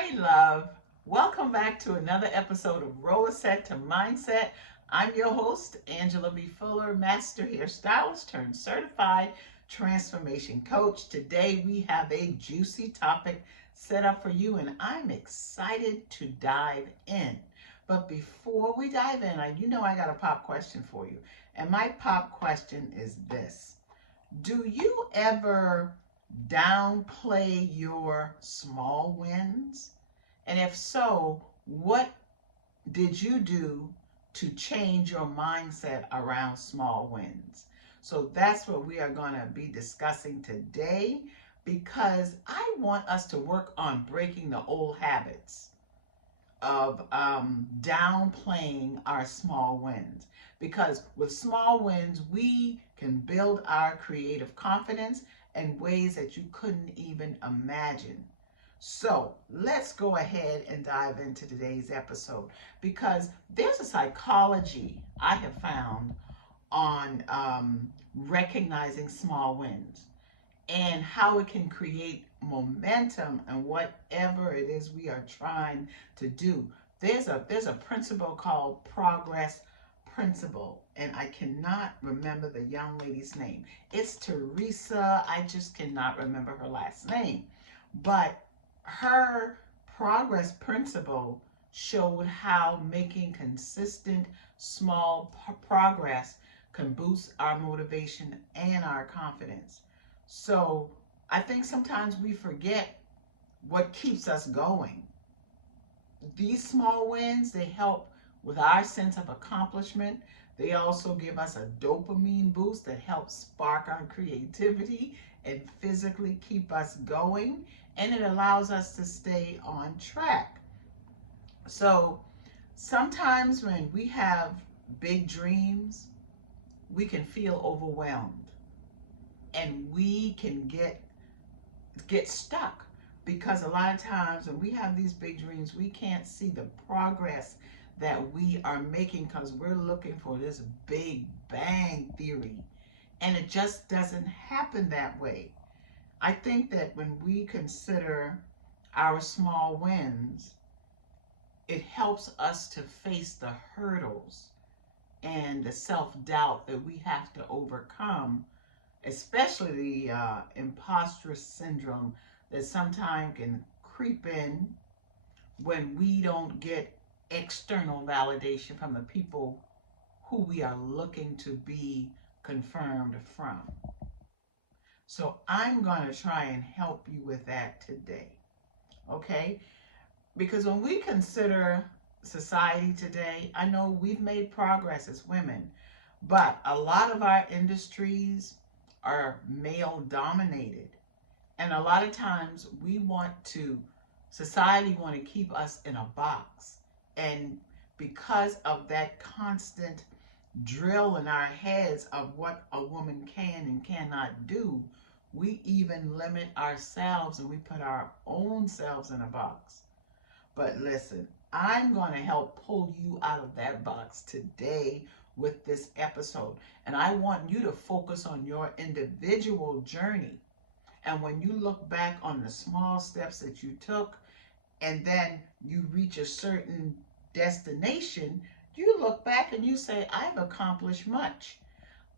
Hey, love. Welcome back to another episode of Rollerset to Mindset. I'm your host, Angela B. Fuller, Master Hairstylist turned certified transformation coach. Today we have a juicy topic set up for you, and I'm excited to dive in. But before we dive in, I got a pop question for you. And my pop question is this: do you ever downplay your small wins? And if so, what did you do to change your mindset around small wins? So that's what we are going to be discussing today, because I want us to work on breaking the old habits of downplaying our small wins. Because with small wins, we can build our creative confidence in ways that you couldn't even imagine. So let's go ahead and dive into today's episode, because there's a psychology I have found on recognizing small wins and how it can create momentum and whatever it is we are trying to do. There's a principle called progress principle, and I cannot remember the young lady's name. It's Teresa. I just cannot remember her last name. But her progress principle showed how making consistent small progress can boost our motivation and our confidence. So I think sometimes we forget what keeps us going. These small wins, they help with our sense of accomplishment. They also give us a dopamine boost that helps spark our creativity and physically keep us going. And it allows us to stay on track. So sometimes when we have big dreams, we can feel overwhelmed and we can get stuck, because a lot of times when we have these big dreams, we can't see the progress that we are making because we're looking for this big bang theory, and it just doesn't happen that way. I think that when we consider our small wins, it helps us to face the hurdles and the self-doubt that we have to overcome, especially the imposter syndrome that sometimes can creep in when we don't get external validation from the people who we are looking to be confirmed from. So I'm going to try and help you with that today. Okay? Because when we consider society today, I know we've made progress as women, but a lot of our industries are male dominated. And a lot of times society want to keep us in a box. And because of that constant drill in our heads of what a woman can and cannot do, we even limit ourselves and we put our own selves in a box. But listen, I'm going to help pull you out of that box today with this episode. And I want you to focus on your individual journey. And when you look back on the small steps that you took, and then you reach a certain destination, you look back and you say, I've accomplished much.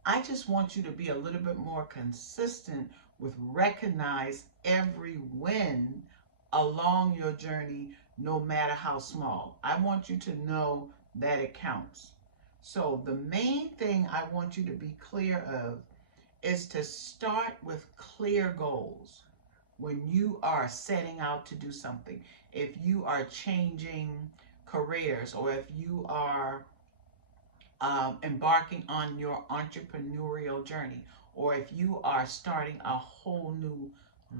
I just want you to be a little bit more consistent with recognize every win along your journey, no matter how small. I want you to know that it counts. So the main thing I want you to be clear of is to start with clear goals when you are setting out to do something. If you are changing careers, or if you are embarking on your entrepreneurial journey, or if you are starting a whole new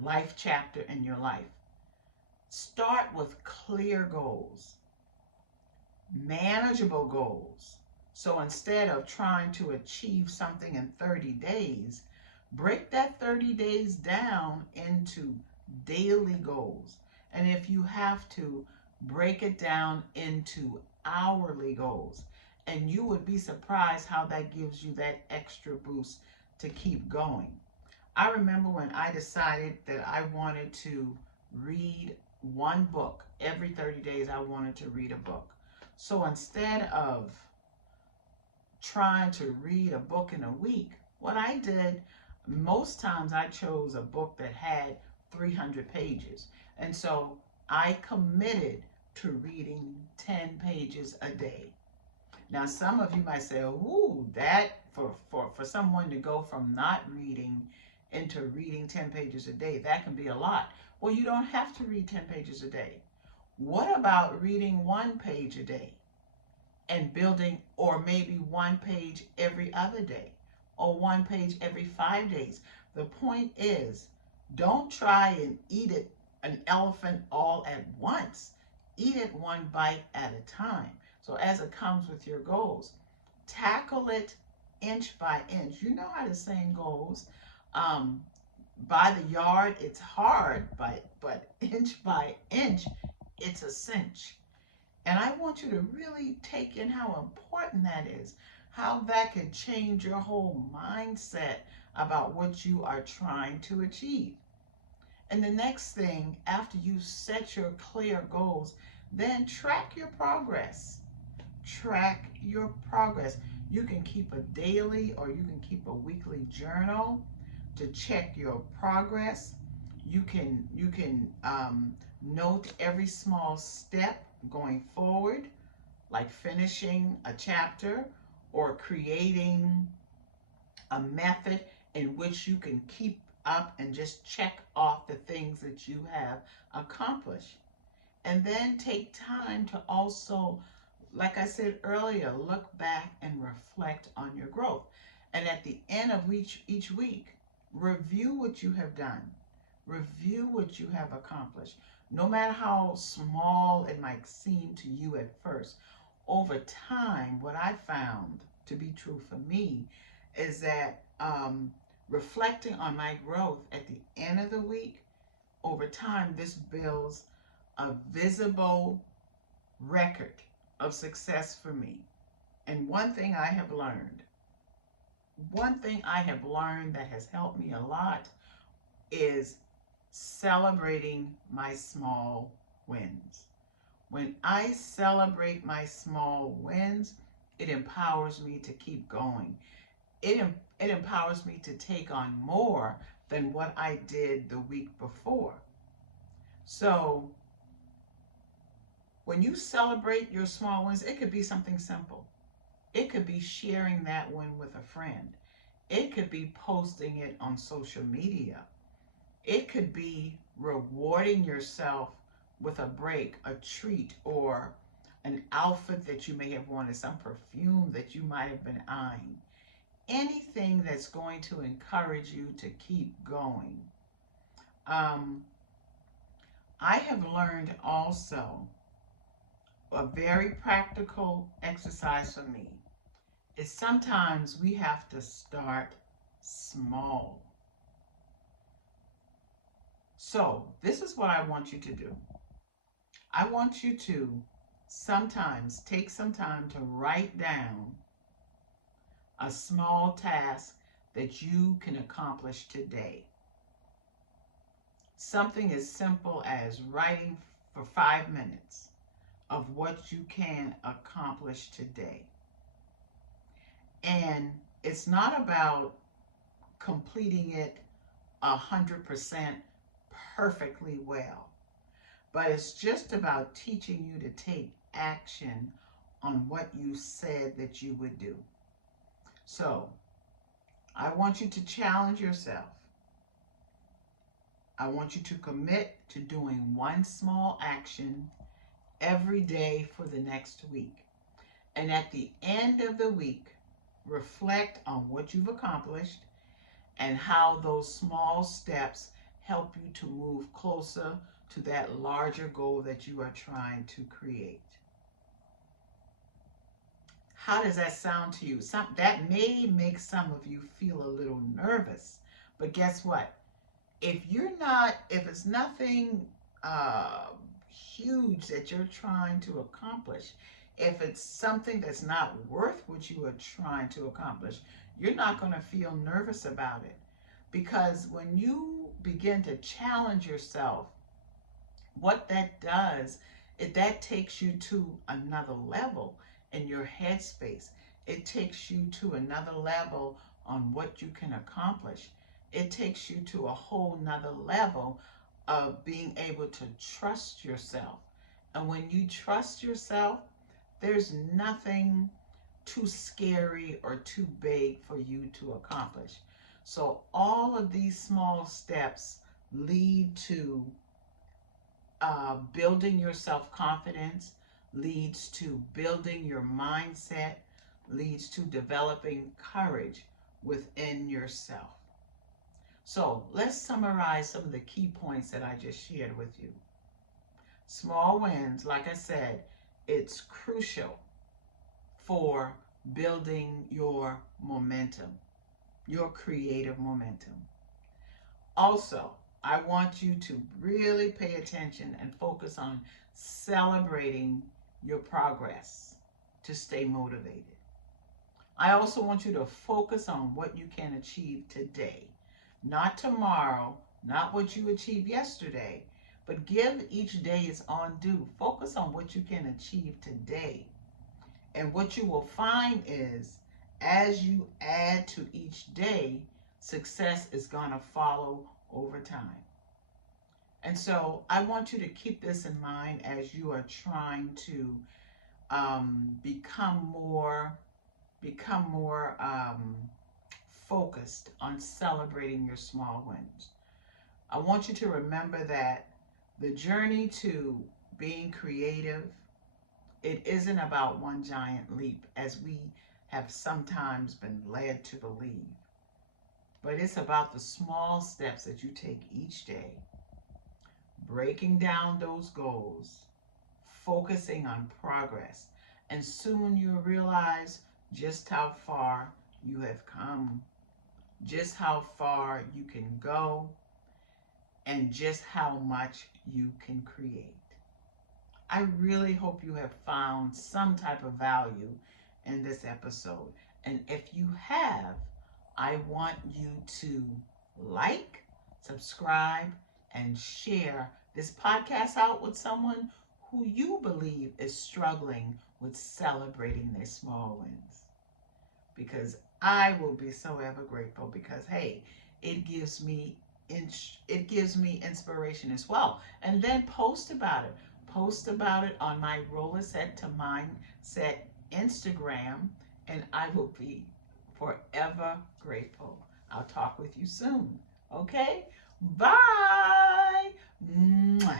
life chapter in your life, start with clear goals, manageable goals. So instead of trying to achieve something in 30 days, break that 30 days down into daily goals. And if you have to, break it down into hourly goals. And you would be surprised how that gives you that extra boost to keep going. I remember when I decided that I wanted to read one book. Every 30 days, I wanted to read a book. So instead of trying to read a book in a week, what I did, most times I chose a book that had 300 pages. And so I committed to reading 10 pages a day. Now, some of you might say, ooh, that for someone to go from not reading into reading 10 pages a day, that can be a lot. Well, you don't have to read 10 pages a day. What about reading 1 page a day and building, or maybe 1 page every other day, or 1 page every 5 days? The point is, don't try and eat it, an elephant all at once. Eat it one bite at a time. So as it comes with your goals, tackle it inch by inch. You know how the saying goes, um, by the yard it's hard, but inch by inch it's a cinch. And I want you to really take in how important that is, how that can change your whole mindset about what you are trying to achieve. And the next thing, after you set your clear goals, then track your progress. Track your progress. You can keep a daily or you can keep a weekly journal to check your progress. You can note every small step going forward, like finishing a chapter or creating a method in which you can keep up and just check off the things that you have accomplished. And then take time to also, like I said earlier, look back and reflect on your growth. And at the end of each week, review what you have done. Review what you have accomplished. No matter how small it might seem to you at first, over time, what I found to be true for me is that reflecting on my growth at the end of the week, over time, this builds a visible record of success for me. And one thing I have learned that has helped me a lot is celebrating my small wins. When I celebrate my small wins, it empowers me to keep going. It empowers me to take on more than what I did the week before. So when you celebrate your small wins, it could be something simple. It could be sharing that win with a friend. It could be posting it on social media. It could be rewarding yourself with a break, a treat, or an outfit that you may have wanted, some perfume that you might have been eyeing. Anything that's going to encourage you to keep going. Um, I have learned also a very practical exercise for me is sometimes we have to start small. So this is what I want you to do. I want you to sometimes take some time to write down a small task that you can accomplish today. Something as simple as writing for 5 minutes of what you can accomplish today. And it's not about completing it 100% perfectly well, but it's just about teaching you to take action on what you said that you would do. So I want you to challenge yourself. I want you to commit to doing one small action every day for the next week. And at the end of the week, reflect on what you've accomplished and how those small steps help you to move closer to that larger goal that you are trying to create. How does that sound to you? That may make some of you feel a little nervous, but guess what? If it's nothing huge that you're trying to accomplish, if it's something that's not worth what you are trying to accomplish, you're not going to feel nervous about it. Because when you begin to challenge yourself What that does, that takes you to another level in your headspace. It takes you to another level on what you can accomplish. It takes you to a whole nother level of being able to trust yourself. And when you trust yourself, there's nothing too scary or too big for you to accomplish. So all of these small steps lead to building your self-confidence, leads to building your mindset, leads to developing courage within yourself. So let's summarize some of the key points that I just shared with you. Small wins, like I said, it's crucial for building your momentum, your creative momentum. Also, I want you to really pay attention and focus on celebrating your progress to stay motivated. I also want you to focus on what you can achieve today, not tomorrow, not what you achieved yesterday, but give each day its own due. Focus on what you can achieve today. And what you will find is, as you add to each day, success is going to follow over time. And so I want you to keep this in mind as you are trying to become more focused on celebrating your small wins. I want you to remember that the journey to being creative, it isn't about one giant leap as we have sometimes been led to believe, but it's about the small steps that you take each day, breaking down those goals, focusing on progress, and soon you'll realize just how far you have come, just how far you can go, and just how much you can create. I really hope you have found some type of value in this episode. And if you have, I want you to like, subscribe, and share this podcast out with someone who you believe is struggling with celebrating their small wins. Because I will be so ever grateful because, hey, it gives me inspiration as well. And then post about it. Post about it on my Rollerset to Mindset Instagram, and I will be forever grateful. I'll talk with you soon. Okay? Bye. Mwah.